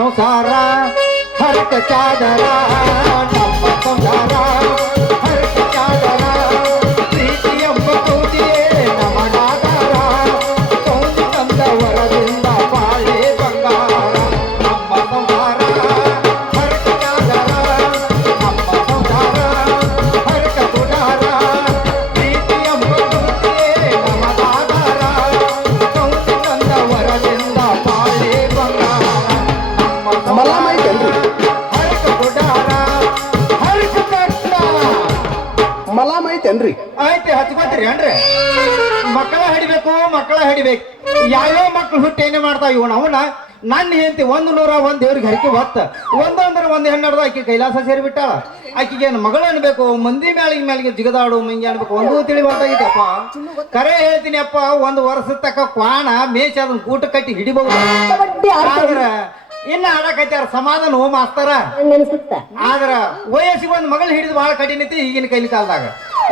ಸಂಸಾರ ಹರಕ ಚಾದರ ನಮ್ಮ ಸಂಸಾರ ಮಲಾಮ್ ಐತೇನ್ರಿ? ಆಯ್ತು ಹಚ್ಕೋತೀರಿ ಏನ್ರಿ? ಮಕ್ಕಳ ಹಿಡಿಬೇಕು ಮಕ್ಕಳ ಹಿಡಿಬೇಕು. ಯಾವ್ಯಾವ ಮಕ್ಳು ಹುಟ್ಟಿ ಏನೇ ಮಾಡ್ತಾವ ಇವನ ಅವನ? ನನ್ನ ಹೆಂಡತಿ ಒಂದು ನೂರ ಒಂದ್ ದೇವ್ರಿಗೆ ಹರಕೆ ಹೊತ್ತ. ಒಂದೊಂದ್ರ ಒಂದ್ ಹೆಣ್ಣಡ್ದ ಆಕಿ ಕೈಲಾಸ ಸೇರಿ ಬಿಟ್ಟಾಳ ಆಕಿಗೆ ಏನು ಮಗಳು ಅನ್ಬೇಕು ಮಂದಿ ಮ್ಯಾಲಿಗೆ ಮ್ಯಾಲಿಗೆ ಜಿಗದಾಡು ಮಂಗಿ ಅನ್ಬೇಕು ಒಂದು ತಿಳಿ ಬರ್ತಾಗಿತ್ತಪ್ಪ ಕರೆ ಹೇಳ್ತೀನಿ ಅಪ್ಪ ಒಂದು ವರ್ಷದ ತಕ್ಕ ಕ್ವಾಣ ಮೇಚ ಅದನ್ನ ಕೂಟ ಕಟ್ಟಿ ಹಿಡಿಬಹುದು. ಆದ್ರ ಇನ್ನ ಆಡಕತ್ತಾರ ಸಮಾಧಾನ ಹೋಮ ಅನ್ಸುತ್ತ? ಆದ್ರ ವಯಸ್ಸಿಗೆ ಒಂದು ಮಗಳು ಹಿಡಿದು ಬಹಳ ಕಠಿಣ ಐತಿ ಈಗಿನ ಕೈಲಿ ಕಾಲದಾಗ.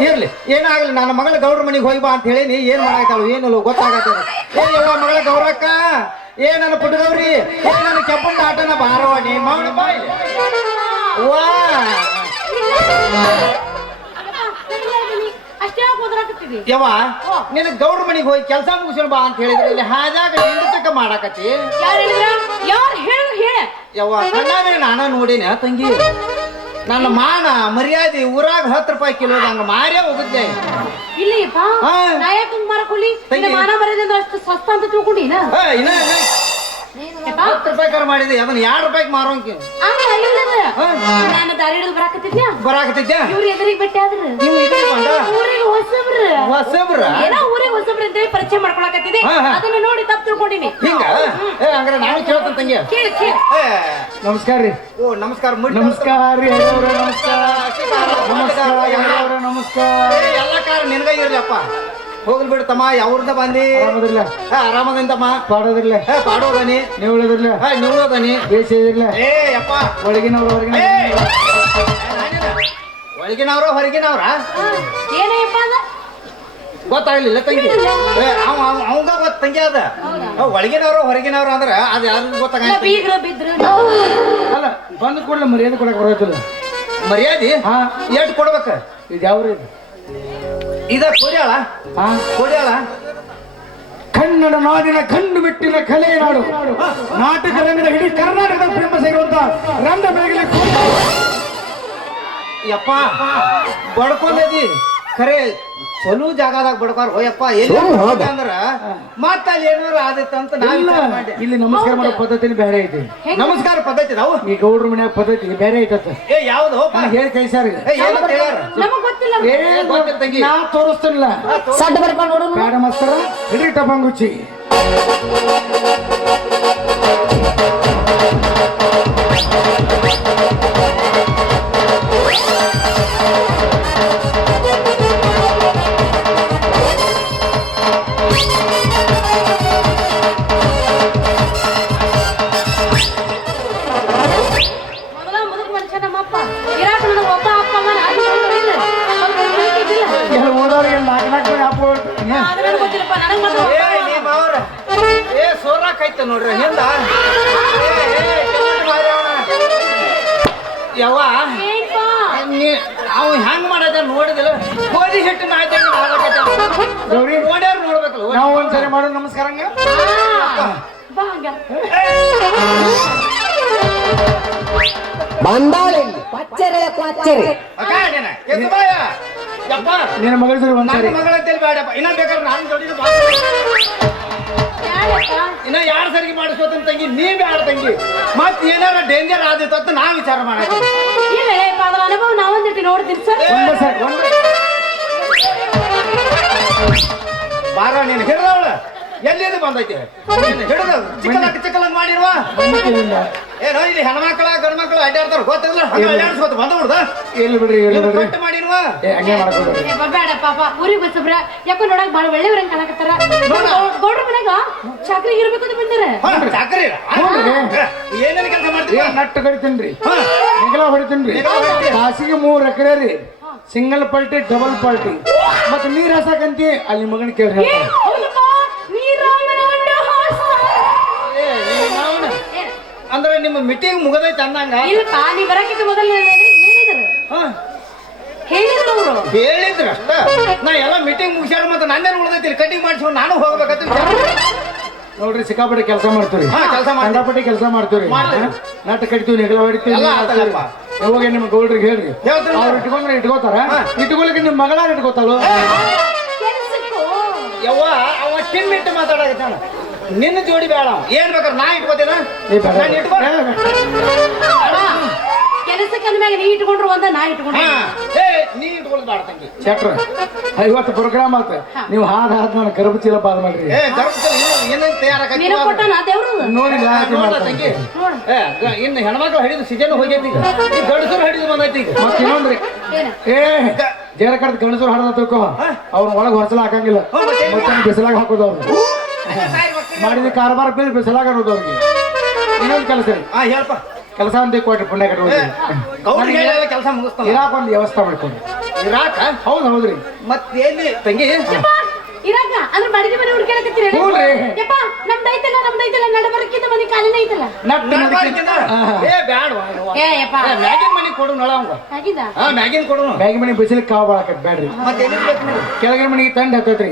ಇರ್ಲಿ ಏನಾಗಲಿ ನನ್ನ ಮಗಳ ಗೌಡ್ರ ಮನೆಗೆ ಹೋಗಿ ಬಾ ಅಂತ ನೀ ಏನ್ ಮಾಡಾಯ್ತಾಳು ಏನಿಲ್ಲ ಗೊತ್ತಾಗತ್ತದ ಏ ಮಗಳ ಗೌರವಕ್ಕ ಏ ನನ್ನ ಪುಟ್ಟಗೌರಿ ಏ ನನ್ನ ಆಟನ ಬಾರವಾಣಿ ಮಗಳ ಬಾಯ್ ವಾ. ಅಷ್ಟೇ ಹೋದ್ರಾಕತ್ತೀವಿ ಯವ್ವ ನಿನ್ನ ಗೌಡ್ರ ಮನೆಗೆ ಹೋಗಿ ಕೆಲಸ ಮುಗಿಸ್ಕೊಂಡು ಬಾ ಅಂತ ಹೇಳಿದ್ರೆ ಇಲ್ಲಿ ಹಾಜಾಗ ಹಿಂದ ಚಕ್ಕ ಮಾಡಾಕತ್ತಿ? ಯಾರು ಹೇಳಿದ್ರ? ಯಾರು ಹೇಳ ಹೇಳ. ಯವ್ವ ಕಣ್ಣಾಗ ನಾನ ನೋಡಿನ ತಂಗಿ. ನನ್ನ ಮಾನ ಮರ್ಯಾದೆ ಊರಾಗ ಹತ್ತು ರೂಪಾಯಿ ಕಿಲೋ ಹಂಗ ಮಾರೇ ಹೋಗುತ್ತೆ. ಇಲ್ಲಿ ಹಾ. ನಾ ಯಾಕೆ ಮಾರಕ್ ಹೋಗ್ಲಿ ಮಾನ ಮರ್ಯಾದೆ ಅಷ್ಟು ಸಸ್ತ ಅಂತ ತಿಳ್ಕೊಂಡಿನ ಹತ್ತು ರೂಪಾಯಿ ಮಾಡಿದೆ ಅದನ್ನ ಎರಡು ರೂಪಾಯಿಗೆ ಮಾರೋಂಕಿ ನಾನು ದಾರಿ ಹಿಡಿದು ಬರಾಕತ್ತಿದ್ಯ? ಬರಾಕತ್ತಿದ್ದೆ ಇವ್ರ ಎದುರಿಗೆ ಬೆಟ್ಟ ಆದ್ರ. ನೀವು ಇದ್ರಿ ಬಂದ ಊರಿಗೆ ಹೊಸಬ್ರ. ಹೊಸಬ್ರ? ಏನೋ ಊರಿಗೆ ಹೊಸಬ್ರ ಅಂತೇಳಿ ಪರಿಚಯ ಮಾಡ್ಕೊಳಕತ್ತಿದ್ದೆ. ಅದನ್ನ ನೋಡಿ ತಪ್ಪು ತಿಳ್ಕೊಂಡಿನಿ. ಹಿಂಗ? ಏ ಹಂಗಾರೆ ನಾನು ಕೇಳ್ತೇನೆ ತಂಗಿ. ಕೇಳಿ ನಮಸ್ಕಾರ ರೀ. ಓ ನಮಸ್ಕಾರ. ನಮಸ್ಕಾರ ರೀ ನಮಸ್ಕಾರ. ನಮಸ್ಕಾರ ನಮಸ್ಕಾರ. ನಮಸ್ಕಾರ. ಎಲ್ಲ ಕಾರ ನಿನಗ ಇರ್ಲಪ್ಪ ಹೋಗ್ಲಿ ಬಿಡ್ತಮ್ಮ ಯಾವ್ರದ ಬಂದಿ ಆರಾಮದಿರ್ಲ. ಆರಾಮದಿಂತಮ್ಮ ಪಾಡೋದಿರ್ಲ. ಪಾಡೋದಾನಿ ನೀವು ಉಳಿದಿರ್ಲ ನೀವು ನೀವದನಿ ಬೇಸಿದಿರ್ಲ ಏ ಯಪ್ಪ. ಒಳಗಿನವ್ರು ಹೊರಗಿನ ಒಳಗಿನವ್ರು ಹೊರಗಿನವ್ರ? ಗೊತ್ತಾಗ್ಲಿಲ್ಲ ತಂಗಿ. ಏ, ಅವ ಅವ- ಅವಂಗ ಗೊತ್ತ ತಂಗಿ ಅದ. ಅವ್ ಒಳಗಿನವ್ರು ಹೊರಗಿನವ್ರು ಅಂದ್ರ ಅದ ಯಾರು ಗೊತ್ತಾಗಲ್ಲ ಅಲ್ಲ ಬಂದ ಕೂಡಲೇ ಮರ್ಯಾದೆ ಕೊಡಕ್ ಬರೋದಿಲ್ಲ. ಮರ್ಯಾದಿ? ಹಾ. ಎಷ್ಟು ಕೊಡ್ಬೇಕ? ಇದು ಯಾವ್ರಿ ಇದು? ಇದ ಕೊಡ್ಯಾಳ ಕೊಡ್ಯಾಳ ಕನ್ನಡ ನಾಡಿನ ಕಣ್ಣು ಬಿಟ್ಟಿನ ಕಲೆ ನಾಡು. ನಾಟಕ ರಂಗದ ಇಡೀ ಕರ್ನಾಟಕದ ಫೇಮಸ್ ಆಗಿರುವಂತ ರಂಗ ಬೆಳಗಿನ ಯಪ್ಪ ಬಡ್ಕೊಂಡದಿ. ಖರೆ ಚಲೋ ಜಾಗದಾಗ ಬಡ್ಕಾರ ಹೋಯಪ್ಪ ಎಲ್ಲಿ ಬಡ್ಕೊಂಡೆ ಅಂದ್ರ ಮತ್ತ ಅಲ್ಲಿ ಏನಾರ ಆದಿತ್ತ ಅಂತ ನಾನು ಇಲ್ಲ. ಮಾಡ್ದೆ. ಇಲ್ಲಿ ನಮಸ್ಕಾರ ಮಾಡೋ ಪದ್ಧತಿ ಬೇರೆ ಐತಿ. ನಮಸ್ಕಾರ ಪದ್ಧತಿ ನಾವು? ಈ ಗೌಡ್ರ ಮನ್ಯಾಗ ಪದ್ಧತಿ ಬೇರೆ ಐತತ್ತ ಏ ಯಾವ್ದು? ನಾ ಹೇಳಿ ಕೈ ಏ ಏನಂತ ಹೇಳ್ಯಾರ ನಮಗ್ ಗೊತ್ತಿಲ್ಲ. ಏ ಗೊತ್ತಿಲ್ಲ ತಂಗಿ. ನಾ ತೋರಿಸ್ತೀನಿಲ್ಲ ಸಡ್ಡ ಬರ್ಕೊಂಡು ನೋಡು. ಬೇಡ ಮಾಸ್ತರ. ಹಿಡಿ ಟಪಂಗುಚ್ಚಿ. ನಮ್ಮಪ್ಪ. ಇರಾಕ ನನಗೆ ಒಬ್ಬ ಅಪ್ಪ ನಾಲ್ಕು ನಾಲ್ಕು ಮಂದಿ ಅಪ್ಪ ಗೊತ್ತಿಲ್ಲಪ್ಪ ಮಾತ್ರ ಒಬ್ಬ ಏ ಸೋರಾಕೈತ ನೋಡ್ರಿ ಹಿಂದ. ಏ. ಯವ್ವ. ಏನ್ಪಾ? ನೀ ಅವ್ ಹೆಂಗ್ ಮಾಡದ ನೋಡಿದಿಲ್ಲ. ಗೋಧಿ ಹಿಟ್ಟು ನಾಯ್ತಾಗ ಗೌರಿ ನೋಡ್ಯಾರ ನೋಡ್ಬೇಕಲ್ಲ ನಾವು ಒಂದ್ಸರಿ ಮಾಡೋ ನಮಸ್ಕಾರ ಹಂಗ. ಆ, ಬಾ ಹಂಗ. ಬಂದಾಳೆಲ್ಲಿ. ಪಚ್ಚರೆ ಪಚ್ಚರೆ. ನಿನ್ನ ಮಗಳ ಸರಿ ಒಂದ್ಸರಿ. ನನ್ನ ಮಗಳ ಅಂತೇಳಿ ಬೇಡಪ್ಪ. ಇನ್ನ ಬೇಕಾದ್ರೆ ನಾನು ಬಾ. ಇನ್ನ ಯಾರು ಸರಿಗೆ ಮಾಡಿಸ್ಕೋತಂತ ತಂಗಿ? ನೀ ಬೇಡ ತಂಗಿ? ಮತ್ ಏನಾರ ಡೇಂಜರ್ ಆದಿತ್ತು ಅಂತ ನಾ ವಿಚಾರ ಮಾಡ್ತೀನಿ ಇಲ್ಲ ಏಪ್ಪ, ಅದ್ರ ಅನುಭವ ನಾವೊಂದಿಟ್ಟು ನೋಡ್ತೀನಿ. ಸರ್. ಒಂದೇ ಸರಿ ಒಂದೇ ಬಾರ ನೀನು ಹಿಡಿದವಳ. ಎಲ್ಲಿಂದ ಬಂದೈತಿ? ನೀನು ಹಿಡ್ದ ಚಿಕ್ಕಲಕ್ ಚಿಕ್ಕಲಕ್ ಮಾಡಿರುವ? ಬಂದಿಲ್ಲ ಏನೋ ಇಲ್ಲಿ ಹೆಣ್ಮಕ್ಳ ಗಂಡ್ಮಕ್ಳು ಅಡ್ಡಾಡ್ತಾರ. ಗೊತ್ತಿಲ್ಲ ಹಂಗ ಅಡ್ಡಾಡ್ಸ್ಕೊತ ಬಂದ ಬಿಡ್ದ. ಎಲ್ಲಿ ಬಿಡ್ರಿ ಎಲ್ಲಿ ಬಿಡ್ರಿ. ಕಟ್ ಮಾಡಿರುವ ಏ ಹಂಗೆ ಪಾಪ. ಊರಿಗೆ ಬಸಬ್ರ ಯಾಕೋ ನೋಡಕ್ ಬಹಳ ಒಳ್ಳೆಯವ್ರಂಗ್ ಕಾಣಕತ್ತಾರ ಗೌಡ್ರ ಮನೆಗ ಚಾಕ್ರಿ ಇರ್ಬೇಕು ಅಂತ ಬಂದಾರ. ಚಾಕ್ರಿ ಏನೇನು ಕೆಲಸ ಮಾಡ್ತೀರಿ? ನಟ್ಟು ಕಡಿತೀನ್ರಿ. ನಿಗಲ ಹೊಡಿತೀನ್ರಿ. ತಾಸಿಗೆ ಮೂರ್ ಎಕರೆ ರೀ. ಸಿಂಗಲ್ ಪಾರ್ಟಿ ಡಬಲ್ ಪಾರ್ಟಿ ಮತ್ತೆ ನೀರ್ ಹಾಸಕಂತಿ ಅಲ್ಲಿ ಮಗನ ಕೇಳಿ ನಿಮ್ಮ ಮೀಟಿಂಗ್ ಮುಗದೈತೆ ಅಂದಂಗ ಇಲ್ಲಪ್ಪ ನೀ ಬರಕ್ಕಿಂತ ಮೊದಲು ಹೇಳಿದ್ರು. ಹಾ, ಹೇಳಿದ್ರು ಅವರು. ಹೇಳಿದ್ರ ಅಷ್ಟ. ನಾ ಎಲ್ಲ ಮೀಟಿಂಗ್ ಮುಗಿಸ್ಯಾರ ಮತ್ತೆ ಉಳಿದೈತಿ ಉಳ್ದೈತಿ ಕಟಿಂಗ್ ಮಾಡಿಸ್ಕೊಂಡು ನಾನು ಹೋಗ್ಬೇಕಂತ ನೋಡ್ರಿ ಸಿಕ್ಕಾಪಟ್ಟೆ ಕೆಲಸ ಮಾಡ್ತೀವಿ ಹಾ, ಕೆಲಸ ಮಾಡ್ತೀವಿ. ಕಂಡಪಟ್ಟೆ ಕೆಲಸ ಮಾಡ್ತೀವಿ ಮಾಡ್ತೀವಿ. ನಾಟ ಕಟ್ತೀವಿ ನೆಗಲ ಹೊಡಿತೀವಿ ಎಲ್ಲ ಆತಲ್ಲಪ್ಪ. ಯಾವಾಗ ನಿಮ್ಮ ಗೌಡ್ರಿಗೆ ಹೇಳ್ರಿ. ಹೇಳ್ತೀನಿ. ಅವ್ರು ಇಟ್ಕೊಂಡ್ರೆ ಇಟ್ಕೋತಾರ. ಹಾ. ಇಟ್ಕೊಳಕ್ಕೆ ನಿಮ್ಮ ಮಗಳಾರ ಇಟ್ಕೋತಾಳು. ಕೆಲಸಕ್ಕೂ. ಯವ್ವ ಅವ ಟಿನ್ ಇಟ್ಟು ಮಾತಾಡಕತ್ತಾನ. ನಿನ್ನ ಜೋಡಿ ಬೇಡ. ಏನ್ ಬೇಕಾದ್ರೆ ನಾ ಇಟ್ಕೋತೀನ. ನಾನು ಇಟ್ಕೋ ಕೆಲಸಕ್ಕೆ ಅಂದ್ಮ್ಯಾಗ ನೀ ಇಟ್ಕೊಂಡ್ರು ಒಂದ ನಾ ಇಟ್ಕೊಂಡ್ರು ಏ ನೀ ಇಟ್ಕೊಳ್ಳೋದು ಬೇಡ ತಂಗಿ. ಚಟ್ರ ಇವತ್ತು ಪ್ರೋಗ್ರಾಮ್ ಆತ. ನೀವು ಹಾದ್ ಹಾದ್ ನಾನು ಗರ್ಭ ಚೀಲ ಪಾದ ಮಾಡ್ರಿ. ಏ ಗರ್ಭದಲ್ಲಿ ಏನೇನು ನೀನು ತಯಾರಾಕತ್ತಿ ಕೊಟ್ಟನ ದೇವ್ರು ನೋಡಿಲ್ಲ ನೋಡ ತಂಗಿ. ನೋಡು. ಏ ಇನ್ನು ಹೆಣ್ಮಕ್ಳು ಹಿಡಿದು ಸಿಜನ್ ಹೋಗೈತಿ ಈಗ. ಈ ಗಂಡಸರು ಹಿಡಿದು ಬಂದೈತಿ ಈಗ. ಮತ್ತೆ ಇನ್ನೊಂದ್ರಿ. ಏನ? ಏ ಜೇರ ಕಡ್ದು ಗಣಸರು ಹಾಡದ ತಿಳ್ಕೊ. ಅವ್ರ ಒಳಗೆ ಹೊರಸಲ ಹಾಕಂಗಿಲ್ಲ ಮತ್ತೆ ಬಿಸಿಲಾಗ ಹಾಕೋದು ಅವ್ರು. ಮಾಡಿದ ಕಾರ್ಬಾರ ಬೇರೆ ಬಿಸಿಲಾಗ ಅನ್ನೋದು ಅವ್ರಿಗೆ. ಇನ್ನೊಂದು ಕೆಲಸ ರೀ ಹಾ ಹೇಳ್ಪ. ಕೆಲಸ ಅಂತ ಕೊಟ್ರಿ ಪುಣ್ಯ ಕಟ್ಟಿ ಗೌಡ್ರಿಗೆ ಹೇಳಿ ಕೆಲಸ ಮುಗಿಸ್ತಾನೆ ಇರಾಕ್ ಒಂದು ವ್ಯವಸ್ಥೆ ಮಾಡ್ಕೊಂಡು. ಇರಾಕ? ಹೌದು ಹೌದ್ರಿ. ಮತ್ತೆ ಎಲ್ಲಿ? ತಂಗಿ? ಯಪ್ಪ, ಇರಾಕ? ಅಂದ್ರೆ ಬಾಡಿಗೆ ಮನೆ ಹುಡುಗಿ ನಮ್ದೈತಲ್ಲ ಯಪ್ಪ ನಮ್ದು ಐತಲ್ಲ ನಮ್ದು ಐತಲ್ಲ ನಡಬರಕ್ಕಿಂತ ಕಾಲಿನ ಐತಲ್ಲ? ಏ ಬ್ಯಾಡ ಏ ಯಪ್ಪ. ಮ್ಯಾಗಿನ ಮನೆಗೆ ಕೊಡು ನೋಡ ಅವಂಗ. ಆಗಿದ ಹಾ ಮ್ಯಾಗಿನ ಕೊಡು ಬ್ಯಾಗಿ ಮನೆ ಬಿಸಿಲಿಗೆ ಕಾವು ಬಾಳಕತ್ ಬ್ಯಾಡ್ರಿ. ಮತ್ತೆ ಎಲ್ಲಿ ಬೇಕು ನಿನಗೆ? ಕೆಳಗಿನ ಮನೆಗೆ ತಂಡ ಹಾಕತ್ರಿ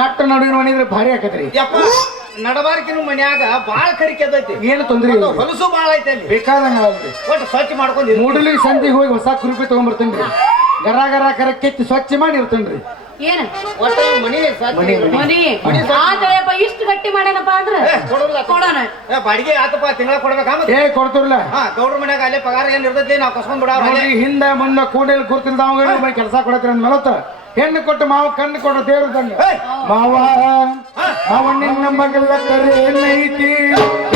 ನಟ್ಟ ನಡುವಿನ ಮನೆ ಇದ್ರೆ ಭಾರಿ ಹಾಕತ್ರಿ ಯಪ್ಪ ನಡಬಾರ್ಕಿನ ಮನ್ಯಾಗ ಬಾಳ ಕರಿಕೆ ಅದೈತಿ. ಏನು ತೊಂದ್ರೆ ಇಲ್ಲ. ಅದು ಹೊಲಸು ಬಾಳ ಐತೆ ಅಲ್ಲಿ. ಬೇಕಾದಂಗ ಒಟ್ಟು ಸ್ವಚ್ಛ ಮಾಡ್ಕೊಂಡು ಮೂಡಲಿ ಸಂತಿಗೆ ಹೋಗಿ ಹೊಸ ಕುರುಪಿ ತಗೊಂಡ್ಬರ್ತೇನ್ರಿ ಗರ ಗರ ಕರ ಕೆತ್ತಿ ಸ್ವಚ್ಛ ಮಾಡಿ ಇರ್ತೇನ್ರಿ. ಏನ ಒಟ್ಟು ಮನಿ ಸ್ವಚ್ಛ ಮನಿ, ಮನಿ. ಮನಿ. ಆತಳಪ್ಪ ಇಷ್ಟು ಗಟ್ಟಿ ಮಾಡ್ಯಾನಪ್ಪ ಅಂದ್ರೆ? ಏ, ಕೊಡೋಲ್ಲ ಕೊಡೋಣ. ಏ, ಬಾಡಿಗೆ ಆತಪ್ಪ ತಿಂಗಳ ಕೊಡ್ಬೇಕಾ ಮತ್ತೆ? ಏ ಕೊಡ್ತಿರ್ಲ. ಹಾ ಗೌಡ್ರ ಮನ್ಯಾಗ ಅಲ್ಲೇ ಪಗಾರ ಏನ್ ಇರ್ತೈತಿ ನಾವು ಕಸ್ಕೊಂಡ್ ಬಿಡಾವ್ರ ಹಿಂದೆ ನೋಡ್ರಿ ಹಿಂದ ಮುಂದ ಕೂಡಲ್ ಕೂರ್ತಿಲ್ದವ ಕೆಲಸ ಕೊಡತ್ರಿ ಅಂದ್ ಮಲತ್ತ. ಹೆಣ್ಣು ಕೊಟ್ಟು ಮಾವ ಕಣ್ಣು ಕೊಡ ದೇವ್ರ ತಂಗ! ಮಾವ ಮಾವ ನಿನ್ನ ಮಗಲ್ಲ ಕರೆ ಏನೈತಿ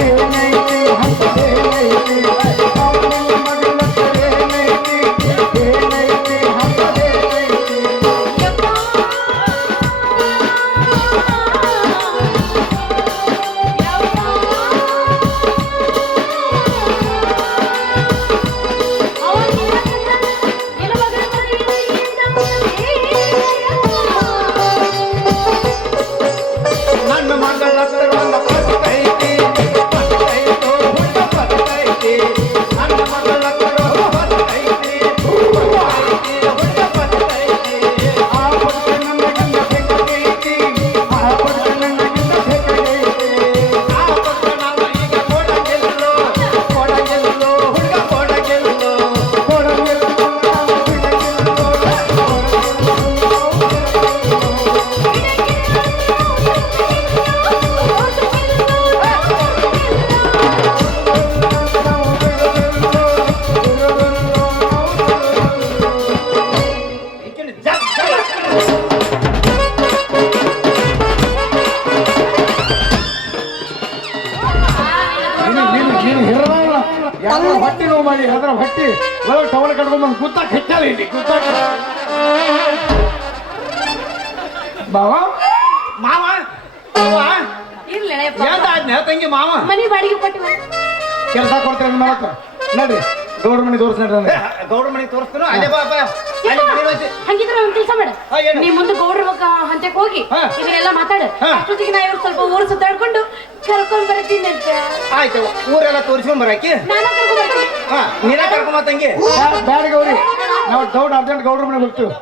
ಏನೈತಿ ಮಾವ ನಿನ್ನ ಹೊಟ್ಟಿ ನೋವು ಮಾಡಿ ಅದರ ಹೊಟ್ಟಿ ಒಳಗೆ ಟವಲ್ ಕಟ್ಕೊಂಡ್ಬಂದು ಕೂತಾಕ ಹೆಚ್ಚಾಲ ಇಲ್ಲಿ ಗುತ್ತಾಕ್ ಬಾವ ಮಾವ? ಇಲ್ಲ ತಂಗಿ ಮಾವ? ಮನಿ ಬಾಡಿಗೆ ಕೊಟ್ಟು ಕೆಲಸ ಕೊಡ್ತಾರೆ ನಡ್ರಿ. ಗೌಡ್ರ ಮನೆ ತೋರಿಸ್ ನಡ್ರಿ ಏ, ನನಗೆ. ಗೌಡ್ರ ಮನೆಗೆ ತೋರಿಸ್ತಾನು ಅಲ್ಲೇ ಬಾ ಬಾ ಅಲ್ಲಿ ಮನೆ ಐತಿ. ಹಂಗಿದ್ರೆ ಒಂದ್ ಕೆಲಸ ಮಾಡ ಹಾ, ಏನು? ನೀ ಮುಂದೆ ಗೌಡ್ರ ಹಂತಕ್ಕೆ ಹೋಗಿ ಹಾ. ಇದನ್ನೆಲ್ಲ ಮಾತಾಡು ಹಾ. ಅಷ್ಟೊತ್ತಿಗೆ ನಾ ಇವ್ರು ಸ್ವಲ್ಪ ಊರು ಸುತ್ತಾಡ್ಕೊಂಡು ಕರ್ಕೊಂಡ್ ಬರ್ತೀನಿ ಅಂತ ಆಯ್ತು ಊರೆಲ್ಲ ತೋರಿಸ್ಕೊಂಡ್ ಬರಾಕಿ ನಾನು ಕರ್ಕೊಂಡ್ ಬರ್ತೀನಿ ಹಾ ನೀನ ಕರ್ಕೊಂಬ ತಂಗಿ ಬ್ಯಾಡ- ಗೌರಿ ನಾವು ಗೌಡ ಅರ್ಜೆಂಟ್ ಗೌಡ್ರ ಮನೆಗೆ ಹೋಗ್ತೀವಿ